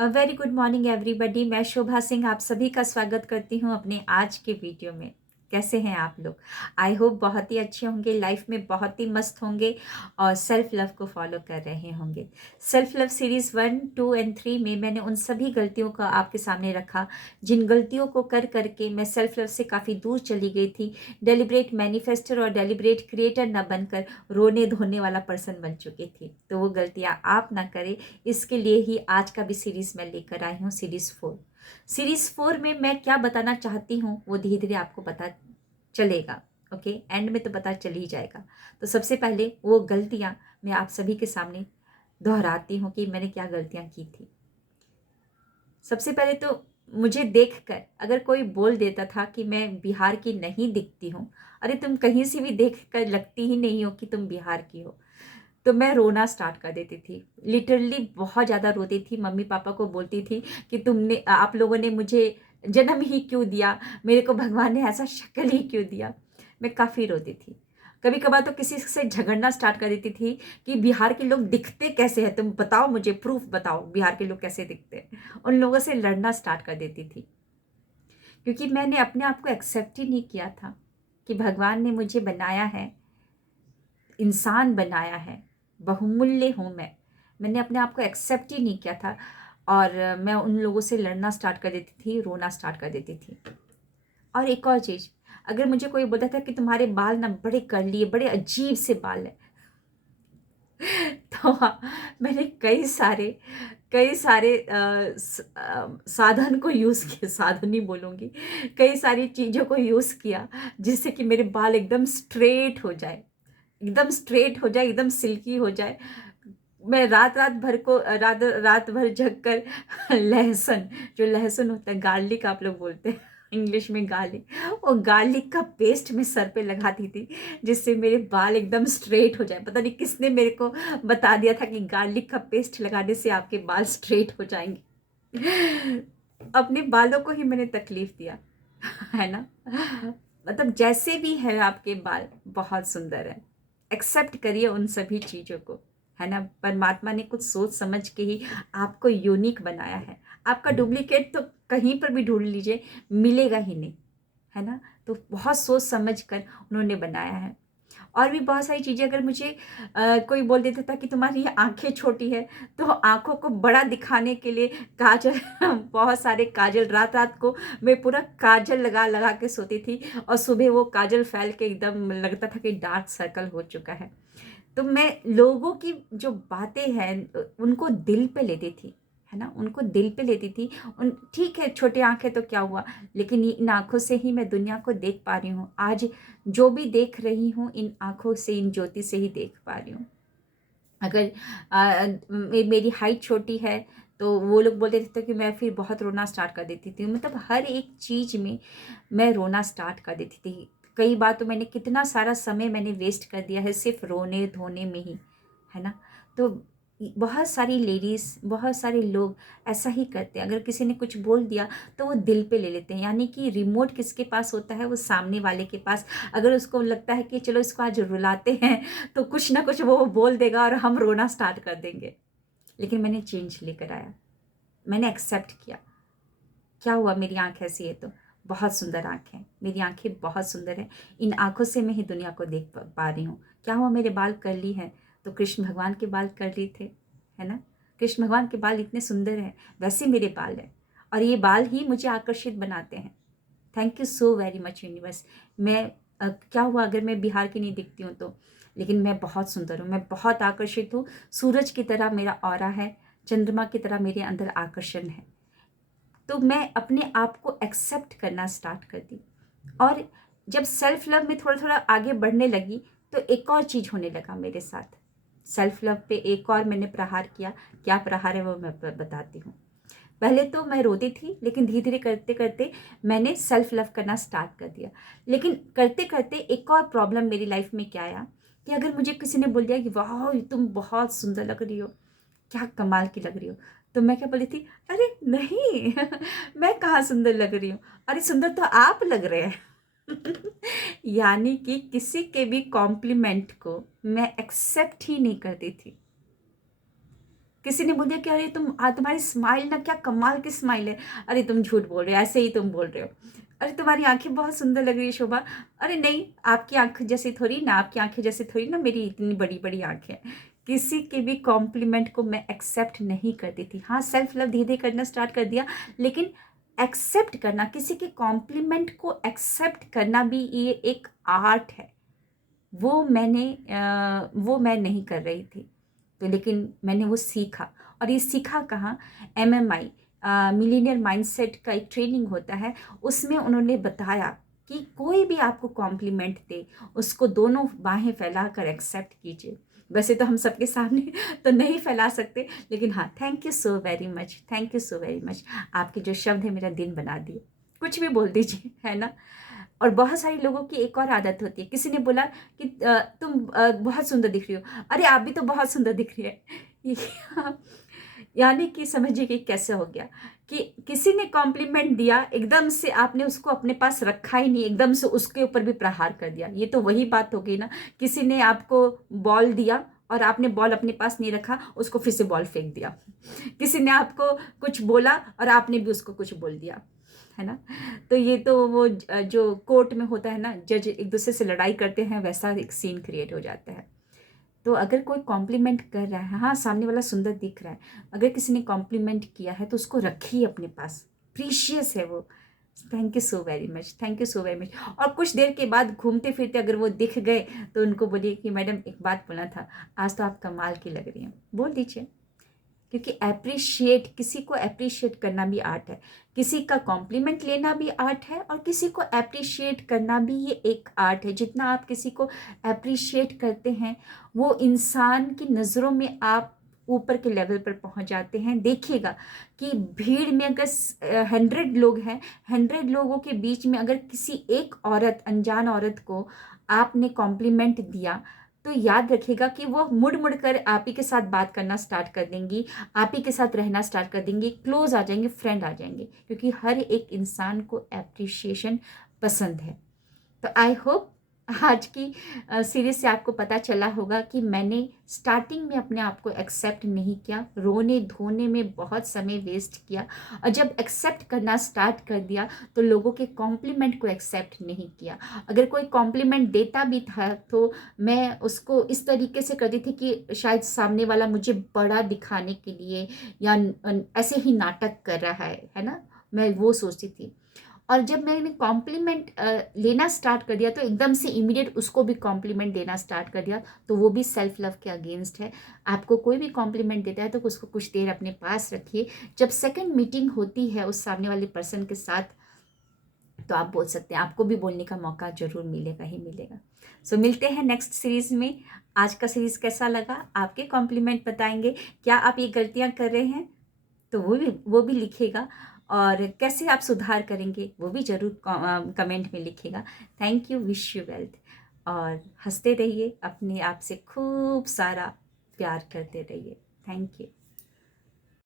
Very good morning everybody. मैं शोभा सिंह आप सभी का स्वागत करती हूँ अपने आज के वीडियो में। कैसे हैं आप लोग? आई होप बहुत ही अच्छे होंगे, लाइफ में बहुत ही मस्त होंगे और सेल्फ लव को फॉलो कर रहे होंगे। सेल्फ लव सीरीज़ 1, 2 एंड 3 में मैंने उन सभी गलतियों का आपके सामने रखा जिन गलतियों को कर करके मैं सेल्फ लव से काफ़ी दूर चली गई थी। डेलिब्रेट मैनिफेस्टर और डेलिब्रेट क्रिएटर ना बनकर रोने धोने वाला पर्सन बन चुकी थी। तो वो गलतियाँ आप ना करें, इसके लिए ही आज का भी सीरीज़ मैं लेकर आई हूँ, सीरीज़ 4 में मैं क्या बताना चाहती हूँ वो धीरे धीरे आपको पता चलेगा। ओके, एंड में तो पता चल ही जाएगा। तो सबसे पहले वो गलतियाँ मैं आप सभी के सामने दोहराती हूँ कि मैंने क्या गलतियाँ की थी। सबसे पहले तो मुझे देखकर अगर कोई बोल देता था कि मैं बिहार की नहीं दिखती हूँ, अरे तुम कहीं से भी देखकर लगती ही नहीं हो कि तुम बिहार की हो, तो मैं रोना स्टार्ट कर देती थी। लिटरली बहुत ज़्यादा रोती थी। मम्मी पापा को बोलती थी कि तुमने आप लोगों ने मुझे जन्म ही क्यों दिया, मेरे को भगवान ने ऐसा शक्ल ही क्यों दिया। मैं काफ़ी रोती थी। कभी कभार तो किसी से झगड़ना स्टार्ट कर देती थी कि बिहार के लोग दिखते कैसे हैं, तुम बताओ, मुझे प्रूफ बताओ बिहार के लोग कैसे दिखते हैं। उन लोगों से लड़ना स्टार्ट कर देती थी क्योंकि मैंने अपने आप को एक्सेप्ट ही नहीं किया था कि भगवान ने मुझे बनाया है, इंसान बनाया है, बहुमूल्य हूँ मैंने अपने आप को एक्सेप्ट ही नहीं किया था। और मैं उन लोगों से लड़ना स्टार्ट कर देती थी, रोना स्टार्ट कर देती थी। और एक और चीज़, अगर मुझे कोई बोलता था कि तुम्हारे बाल ना बड़े कर्ली है, बड़े अजीब से बाल है, तो हाँ, मैंने कई सारे साधन को यूज़ किया, साधन ही बोलूँगी, कई सारी चीज़ों को यूज़ किया जिससे कि मेरे बाल एकदम स्ट्रेट हो जाए, एकदम स्ट्रेट हो जाए, एकदम सिल्की हो जाए। मैं रात रात भर जग कर लहसुन, जो लहसुन होता है, गार्लिक आप लोग बोलते हैं इंग्लिश में गार्लिक, वो गार्लिक का पेस्ट मैं सर पे लगाती थी जिससे मेरे बाल एकदम स्ट्रेट हो जाए। पता नहीं किसने मेरे को बता दिया था कि गार्लिक का पेस्ट लगाने से आपके बाल स्ट्रेट हो जाएंगे। अपने बालों को ही मैंने तकलीफ दिया, है ना। मतलब जैसे भी है आपके बाल बहुत सुंदर है, एक्सेप्ट करिए उन सभी चीज़ों को, है ना। परमात्मा ने कुछ सोच समझ के ही आपको यूनिक बनाया है। आपका डुप्लीकेट तो कहीं पर भी ढूंढ लीजिए, मिलेगा ही नहीं, है ना। तो बहुत सोच समझ कर उन्होंने बनाया है। और भी बहुत सारी चीज़ें, अगर मुझे कोई बोल देता था कि तुम्हारी आंखें छोटी है, तो आंखों को बड़ा दिखाने के लिए काजल बहुत सारे काजल, रात रात को मैं पूरा काजल लगा लगा के सोती थी और सुबह वो काजल फैल के एकदम लगता था कि डार्क सर्कल हो चुका है। तो मैं लोगों की जो बातें हैं उनको दिल पे लेती थी, है ना, उनको दिल पे लेती थी। उन ठीक है, छोटी आंखें तो क्या हुआ, लेकिन इन आंखों से ही मैं दुनिया को देख पा रही हूँ। आज जो भी देख रही हूँ इन आंखों से, इन ज्योति से ही देख पा रही हूँ। अगर मेरी हाइट छोटी है तो वो लोग बोल देते थे कि मैं फिर बहुत रोना स्टार्ट कर देती थी। मतलब हर एक चीज़ में मैं रोना स्टार्ट कर देती थी। कई बार तो मैंने कितना सारा समय मैंने वेस्ट कर दिया है सिर्फ रोने धोने में ही, है ना। तो बहुत सारी लेडीज़, बहुत सारे लोग ऐसा ही करते हैं। अगर किसी ने कुछ बोल दिया तो वो दिल पे ले लेते हैं, यानी कि रिमोट किसके पास होता है, वो सामने वाले के पास। अगर उसको लगता है कि चलो इसको आज रुलाते हैं तो कुछ ना कुछ वो बोल देगा और हम रोना स्टार्ट कर देंगे। लेकिन मैंने चेंज लेकर आया, मैंने एक्सेप्ट किया। क्या हुआ, मेरी आँख ऐसी है तो बहुत सुंदर आँख है, मेरी आँखें बहुत सुंदर है, इन आँखों से मैं ही दुनिया को देख पा रही हूँ। क्या हुआ, मेरे बाल कर्ली हैं तो कृष्ण भगवान के बाल कर्ली थे, है ना। कृष्ण भगवान के बाल इतने सुंदर हैं, वैसे मेरे बाल हैं और ये बाल ही मुझे आकर्षित बनाते हैं। Thank you so very much universe. मैं क्या हुआ अगर मैं बिहार की नहीं दिखती हूँ तो, लेकिन मैं बहुत सुंदर हूँ, मैं बहुत आकर्षित हूँ। सूरज की तरह मेरा ऑरा है, चंद्रमा की तरह मेरे अंदर आकर्षण है। तो मैं अपने आप को एक्सेप्ट करना स्टार्ट कर दी। और जब सेल्फ लव में थोड़ा थोड़ा आगे बढ़ने लगी तो एक और चीज़ होने लगा मेरे साथ। सेल्फ लव पे एक और मैंने प्रहार किया। क्या प्रहार है वो मैं बताती हूँ। पहले तो मैं रोती थी, लेकिन धीरे धीरे करते करते मैंने सेल्फ लव करना स्टार्ट कर दिया। लेकिन करते करते एक और प्रॉब्लम मेरी लाइफ में क्या आया कि अगर मुझे किसी ने बोल दिया कि वाह तुम बहुत सुंदर लग रही हो, क्या कमाल की लग रही हो, तो मैं क्या बोली थी, अरे नहीं मैं कहाँ सुंदर लग रही हूँ, अरे सुंदर तो आप लग रहे हैं। यानी कि किसी के भी कॉम्प्लीमेंट को मैं एक्सेप्ट ही नहीं करती थी। किसी ने बोल दिया कि अरे तुम्हारी स्माइल ना क्या कमाल की स्माइल है, अरे तुम झूठ बोल रहे हो, ऐसे ही तुम बोल रहे हो। अरे तुम्हारी आंखें बहुत सुंदर लग रही है शोभा, अरे नहीं आपकी आंख जैसी थोड़ी ना, आपकी आंखें जैसी थोड़ी ना मेरी इतनी बड़ी बड़ी आंखें हैं। किसी के भी कॉम्प्लीमेंट को मैं एक्सेप्ट नहीं करती थी। हाँ, सेल्फ लव धीरे धीरे करना स्टार्ट कर दिया, लेकिन एक्सेप्ट करना, किसी के कॉम्प्लीमेंट को एक्सेप्ट करना भी ये एक आर्ट है। वो मैं नहीं कर रही थी। तो लेकिन मैंने वो सीखा, और ये सीखा कहाँ, MMI मिलीनियर माइंडसेट का एक ट्रेनिंग होता है, उसमें उन्होंने बताया कि कोई भी आपको कॉम्प्लीमेंट दे उसको दोनों बाहें फैला कर एक्सेप्ट कीजिए। वैसे तो हम सबके सामने तो नहीं फैला सकते, लेकिन हाँ, thank you so very much, thank you so very much. आपके जो शब्द है मेरा दिन बना दिए। कुछ भी बोल दीजिए, है ना। और बहुत सारे लोगों की एक और आदत होती है, किसी ने बोला कि तुम बहुत सुंदर दिख रही हो, अरे आप भी तो बहुत सुंदर दिख रही है। ये- यानी कि समझिए कि कैसे हो गया कि किसी ने कॉम्प्लीमेंट दिया, एकदम से आपने उसको अपने पास रखा ही नहीं, एकदम से उसके ऊपर भी प्रहार कर दिया। ये तो वही बात हो गई ना, किसी ने आपको बॉल दिया और आपने बॉल अपने पास नहीं रखा, उसको फिर से बॉल फेंक दिया। किसी ने आपको कुछ बोला और आपने भी उसको कुछ बोल दिया, है ना। तो ये तो वो जो कोर्ट में होता है ना, जज एक दूसरे से लड़ाई करते हैं, वैसा एक सीन क्रिएट हो जाता है। तो अगर कोई कॉम्प्लीमेंट कर रहा है, हाँ सामने वाला सुंदर दिख रहा है, अगर किसी ने कॉम्प्लीमेंट किया है तो उसको रखिए अपने पास, प्रीशियस है वो। Thank you so very much, thank you so very much. और कुछ देर के बाद घूमते फिरते अगर वो दिख गए तो उनको बोलिए कि मैडम एक बात बोलना था, आज तो आप कमाल की लग रही हैं, बोल दीजिए। क्योंकि अप्रिशिएट, किसी को अप्रिशिएट करना भी आर्ट है, किसी का कॉम्प्लीमेंट लेना भी आर्ट है, और किसी को अप्रिशिएट करना भी ये एक आर्ट है। जितना आप किसी को अप्रिशिएट करते हैं, वो इंसान की नज़रों में आप ऊपर के लेवल पर पहुंच जाते हैं। देखिएगा कि भीड़ में अगर 100 लोग हैं, 100 लोगों के बीच में अगर किसी एक औरत, अनजान औरत को आपने कॉम्प्लीमेंट दिया, तो याद रखिएगा कि वो मुड़ मुड़ कर आप ही के साथ बात करना स्टार्ट कर देंगी, आप ही के साथ रहना स्टार्ट कर देंगी, क्लोज आ जाएंगे, फ्रेंड आ जाएंगे, क्योंकि हर एक इंसान को एप्रिशिएशन पसंद है। तो आई होप आज की सीरीज से आपको पता चला होगा कि मैंने स्टार्टिंग में अपने आप को एक्सेप्ट नहीं किया, रोने धोने में बहुत समय वेस्ट किया, और जब एक्सेप्ट करना स्टार्ट कर दिया तो लोगों के कॉम्प्लीमेंट को एक्सेप्ट नहीं किया। अगर कोई कॉम्प्लीमेंट देता भी था तो मैं उसको इस तरीके से करती थी कि शायद सामने वाला मुझे बड़ा दिखाने के लिए या ऐसे ही नाटक कर रहा है ना, मैं वो सोचती थी। और जब मैंने कॉम्प्लीमेंट लेना स्टार्ट कर दिया तो एकदम से इमीडिएट उसको भी कॉम्प्लीमेंट देना स्टार्ट कर दिया, तो वो भी सेल्फ लव के अगेंस्ट है। आपको कोई भी कॉम्प्लीमेंट देता है तो उसको कुछ देर अपने पास रखिए, जब सेकंड मीटिंग होती है उस सामने वाले पर्सन के साथ तो आप बोल सकते हैं, आपको भी बोलने का मौका जरूर मिलेगा ही मिलेगा। सो मिलते हैं नेक्स्ट सीरीज में। आज का सीरीज कैसा लगा, आपके कॉम्प्लीमेंट बताएंगे, क्या आप ये गलतियाँ कर रहे हैं तो वो भी लिखेगा, और कैसे आप सुधार करेंगे वो भी ज़रूर कमेंट में लिखेगा। Thank you, wish you wealth, और हंसते रहिए, अपने आप से खूब सारा प्यार करते रहिए। Thank you.